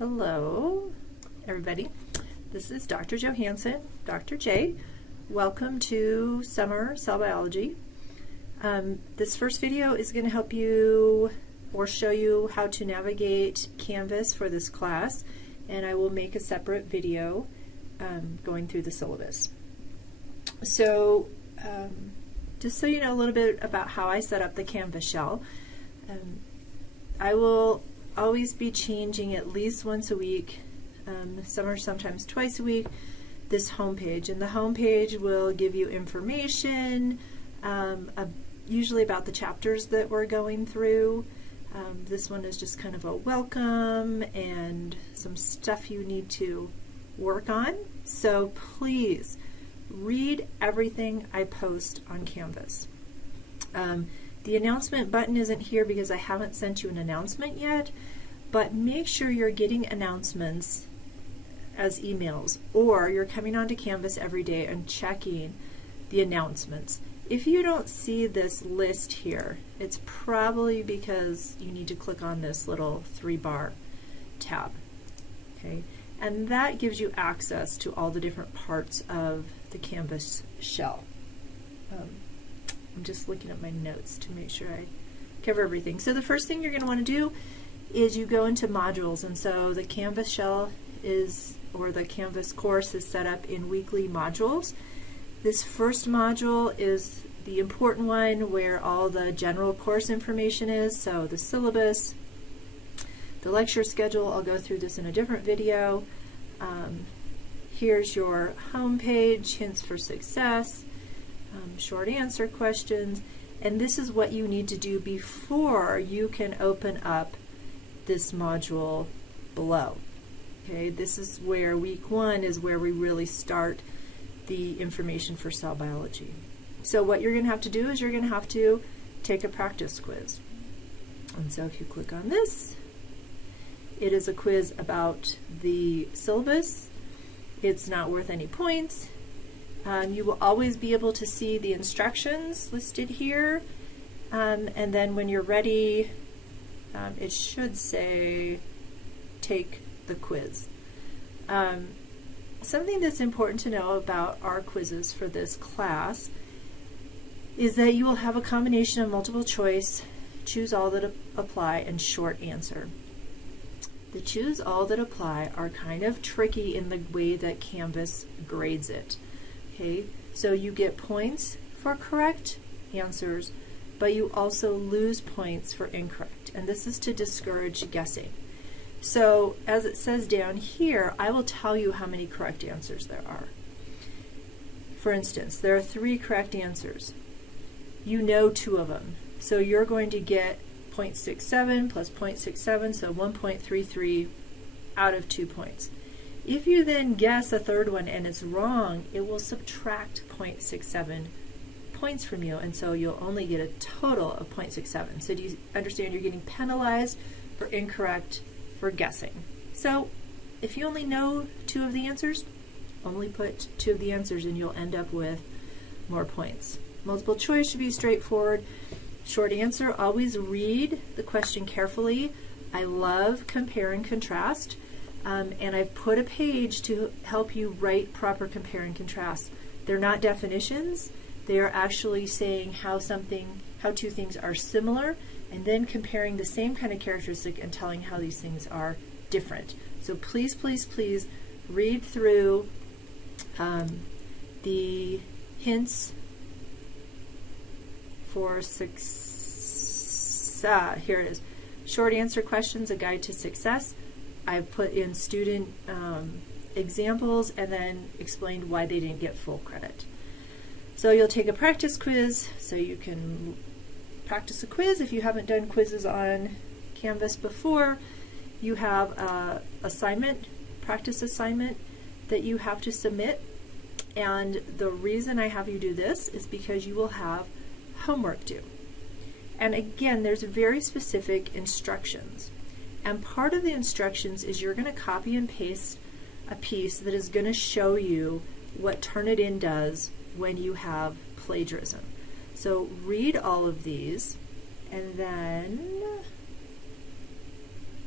Hello, everybody. This is Dr. Johansson, Dr. J. Welcome to Summer Cell Biology. This first video is going to help you or show you how to navigate Canvas for this class, and I will make a separate video going through the syllabus. So, just so you know a little bit about how I set up the Canvas shell, I will always be changing at least once a week, some are sometimes twice a week, this home page. And the home page will give you information, usually about the chapters that we're going through. This one is just kind of a welcome and some stuff you need to work on. So please read everything I post on Canvas. The announcement button isn't here because I haven't sent you an announcement yet, but make sure you're getting announcements as emails, or you're coming onto Canvas every day and checking the announcements. If you don't see this list here, it's probably because you need to click on this little 3-bar tab. Okay, and that gives you access to all the different parts of the Canvas shell. I'm just looking at my notes to make sure I cover everything. So the first thing you're going to want to do is you go into modules, and so the Canvas shell is, or the Canvas course is set up in weekly modules. This first module is the important one where all the general course information is, so the syllabus, the lecture schedule. I'll go through this in a different video. Here's your home page, hints for success, short answer questions, and this is what you need to do before you can open up this module below. Okay, this is where week 1 is where we really start the information for cell biology. So what you're going to have to do is you're going to have to take a practice quiz. And so if you click on this, it is a quiz about the syllabus. It's not worth any points. You will always be able to see the instructions listed here, and then when you're ready, it should say take the quiz. Something that's important to know about our quizzes for this class is that you will have a combination of multiple choice, choose all that apply, and short answer. The choose all that apply are kind of tricky in the way that Canvas grades it. Okay, so you get points for correct answers, but you also lose points for incorrect, and this is to discourage guessing. So as it says down here, I will tell you how many correct answers there are. For instance, there are 3 correct answers. You know 2 of them, so you're going to get 0.67 plus 0.67, so 1.33 out of 2 points. If you then guess a third one and it's wrong, it will subtract 0.67 points from you, and so you'll only get a total of 0.67. So do you understand you're getting penalized for incorrect for guessing? So if you only know 2 of the answers, only put 2 of the answers and you'll end up with more points. Multiple choice should be straightforward. Short answer, always read the question carefully. I love compare and contrast. And I've put a page to help you write proper compare and contrast. They're not definitions. They are actually saying how 2 things are similar, and then comparing the same kind of characteristic and telling how these things are different. So please, please, please read through the hints for success. Here it is. Short answer questions, a guide to success. I've put in student examples and then explained why they didn't get full credit. So you'll take a practice quiz, so you can practice a quiz. If you haven't done quizzes on Canvas before, you have a practice assignment that you have to submit. And the reason I have you do this is because you will have homework due. And again, there's very specific instructions. And part of the instructions is you're going to copy and paste a piece that is going to show you what Turnitin does when you have plagiarism. So read all of these, and then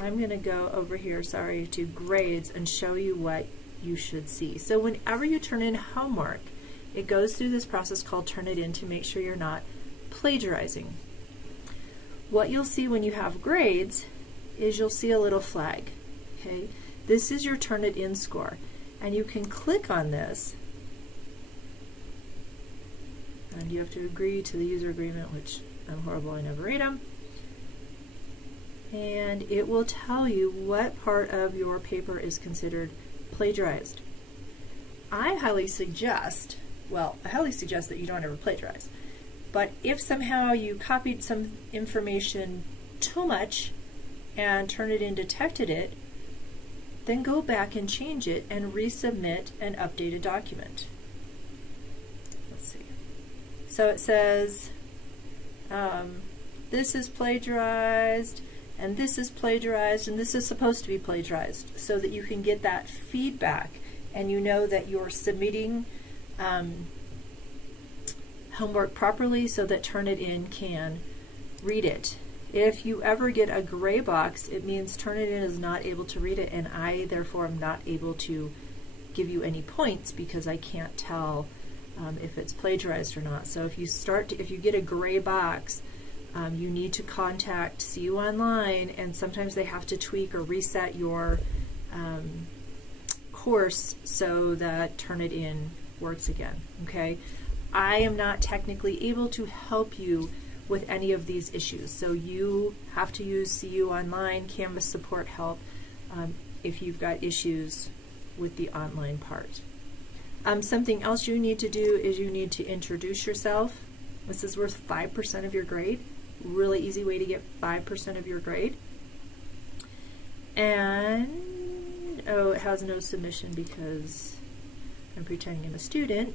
I'm going to go over here, to grades and show you what you should see. So whenever you turn in homework, it goes through this process called Turnitin to make sure you're not plagiarizing. What you'll see when you have grades is you'll see a little flag. Okay, this is your Turnitin score, and you can click on this, and you have to agree to the user agreement, which I'm horrible, I never read them. And it will tell you what part of your paper is considered plagiarized. I highly suggest that you don't ever plagiarize. But if somehow you copied some information too much and Turnitin detected it, then go back and change it and resubmit an updated document. Let's see. So it says, this is plagiarized, and this is plagiarized, and this is supposed to be plagiarized, so that you can get that feedback and you know that you're submitting homework properly so that Turnitin can read it. If you ever get a gray box, it means Turnitin is not able to read it, and I therefore am not able to give you any points because I can't tell if it's plagiarized or not. So if you get a gray box, you need to contact SU Online, and sometimes they have to tweak or reset your course so that Turnitin works again. Okay, I am not technically able to help you with any of these issues, so you have to use SU Online Canvas support help if you've got issues with the online part. Something else you need to do is you need to introduce yourself. This is worth 5% of your grade. Really easy way to get 5% of your grade. And it has no submission because I'm pretending I'm a student.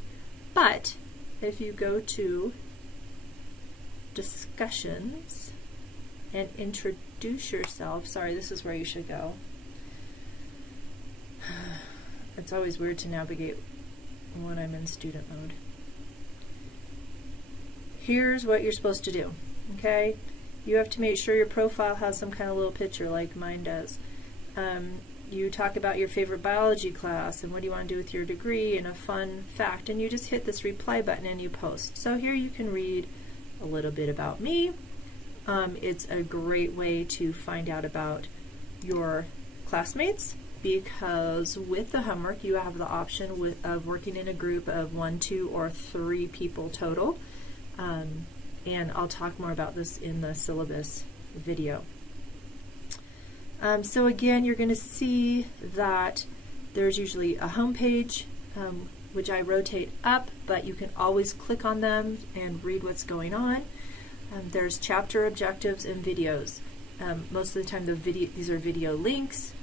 But if you go to discussions and introduce yourself, this is where you should go. It's always weird to navigate when I'm in student mode. Here's what you're supposed to do. Okay, you have to make sure your profile has some kind of little picture like mine does. You talk about your favorite biology class and what do you want to do with your degree and a fun fact, and you just hit this reply button and you post. So here you can read a little bit about me. It's a great way to find out about your classmates, because with the homework you have the option of working in a group of 1, 2, or 3 people total. And I'll talk more about this in the syllabus video. So again, you're going to see that there's usually a home page, which I rotate up, but you can always click on them and read what's going on. There's chapter objectives and videos. Most of the time these are video links.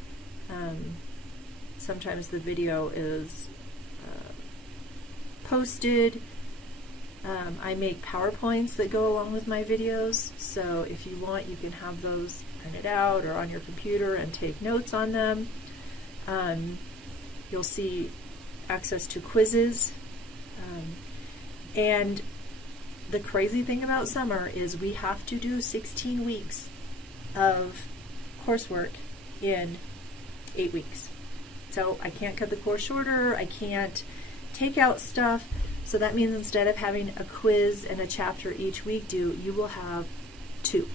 Sometimes the video is posted. I make PowerPoints that go along with my videos, so if you want, you can have those printed out or on your computer and take notes on them. You'll see access to quizzes. And the crazy thing about summer is we have to do 16 weeks of coursework in 8 weeks. So I can't cut the course shorter, I can't take out stuff. So that means instead of having a quiz and a chapter each week due, you will have 2.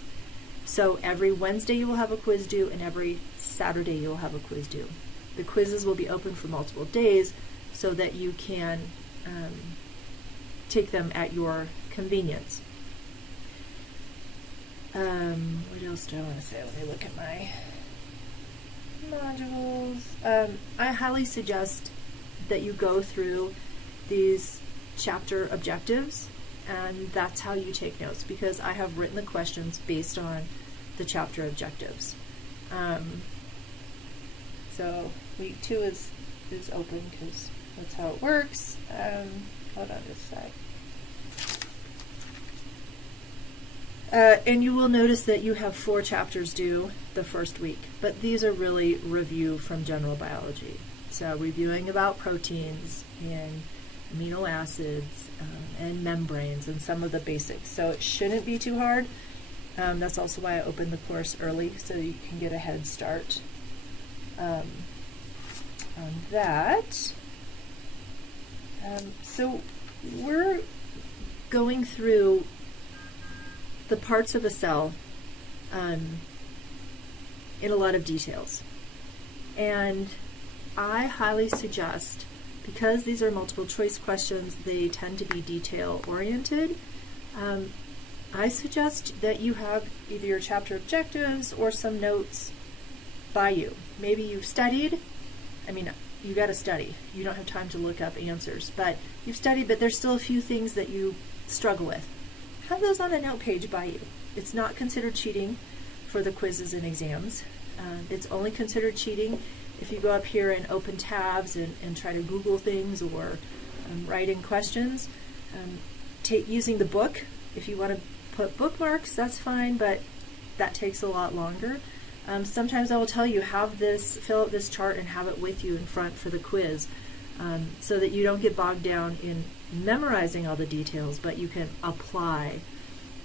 So every Wednesday you will have a quiz due, and every Saturday you will have a quiz due. The quizzes will be open for multiple days so that you can take them at your convenience. What else do I want to say? Let me look at my modules. I highly suggest that you go through these chapter objectives, and that's how you take notes, because I have written the questions based on the chapter objectives. So week 2 is open because that's how it works. Hold on just a sec. And you will notice that you have 4 chapters due the first week, but these are really review from general biology. So reviewing about proteins and amino acids and membranes and some of the basics. So it shouldn't be too hard. That's also why I opened the course early, so you can get a head start on that. So we're going through the parts of a cell in a lot of details. And I highly suggest, because these are multiple choice questions, they tend to be detail oriented. I suggest that you have either your chapter objectives or some notes by you. Maybe you've studied. I mean, you got to study. You don't have time to look up answers, but you've studied, but there's still a few things that you struggle with. Have those on a note page by you. It's not considered cheating for the quizzes and exams. It's only considered cheating if you go up here and open tabs and try to Google things or write in questions. Using the book, if you want to put bookmarks, that's fine, but that takes a lot longer. Sometimes I will tell you, fill out this chart and have it with you in front for the quiz, so that you don't get bogged down in memorizing all the details, but you can apply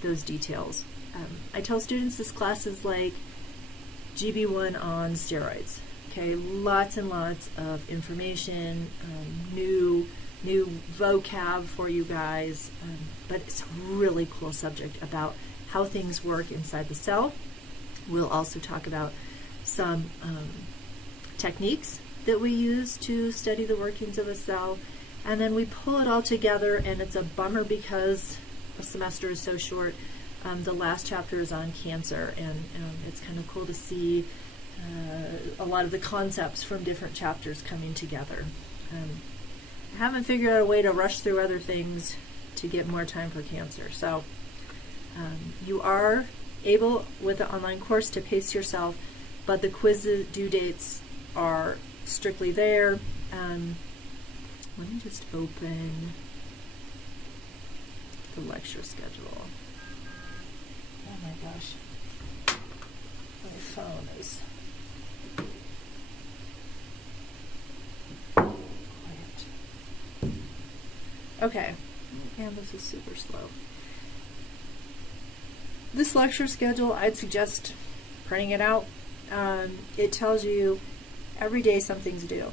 those details. I tell students this class is like GB1 on steroids. Okay, lots and lots of information, new vocab for you guys, but it's a really cool subject about how things work inside the cell. We'll also talk about some techniques that we use to study the workings of a cell, and then we pull it all together, and it's a bummer because the semester is so short. The last chapter is on cancer, and it's kind of cool to see a lot of the concepts from different chapters coming together. I haven't figured out a way to rush through other things to get more time for cancer. So you are able with the online course to pace yourself, but the quiz due dates are strictly there. Let me just open the lecture schedule. Oh my gosh, my phone is quiet. Okay, and this is super slow. This lecture schedule, I'd suggest printing it out. It tells you every day something's due.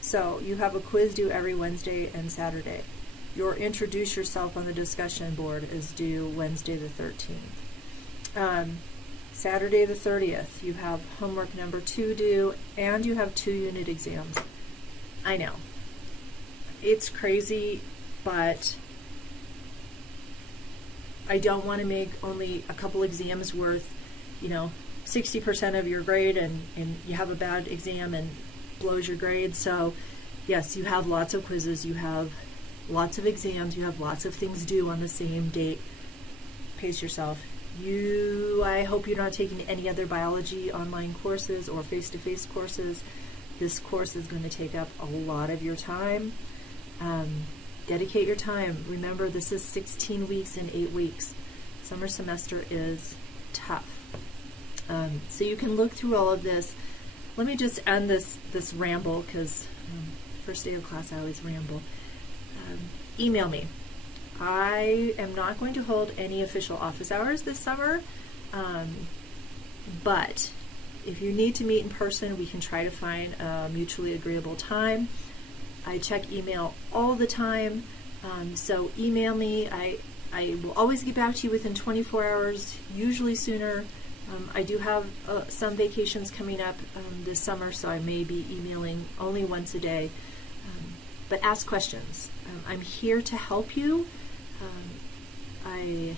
So you have a quiz due every Wednesday and Saturday. Your introduce yourself on the discussion board is due Wednesday the 13th. Saturday the 30th, you have homework number 2 due, and you have 2 unit exams. I know. It's crazy, but I don't want to make only a couple exams worth, 60% of your grade, and you have a bad exam and blows your grade. So yes, you have lots of quizzes, you have lots of exams, you have lots of things due on the same date. Pace yourself. I hope you're not taking any other biology online courses or face-to-face courses. This course is going to take up a lot of your time. Dedicate your time. Remember, this is 16 weeks in 8 weeks. Summer semester is tough. So you can look through all of this. Let me just end this ramble, because first day of class I always ramble. Email me. I am not going to hold any official office hours this summer, but if you need to meet in person, we can try to find a mutually agreeable time. I check email all the time, so email me. I will always get back to you within 24 hours, usually sooner. I do have some vacations coming up this summer, so I may be emailing only once a day. But ask questions. I'm here to help you. I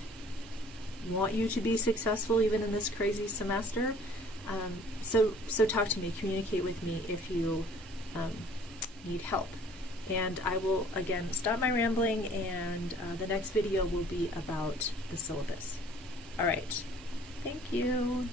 want you to be successful even in this crazy semester. So talk to me, communicate with me if you need help. And I will, again, stop my rambling, and the next video will be about the syllabus. All right. Thank you.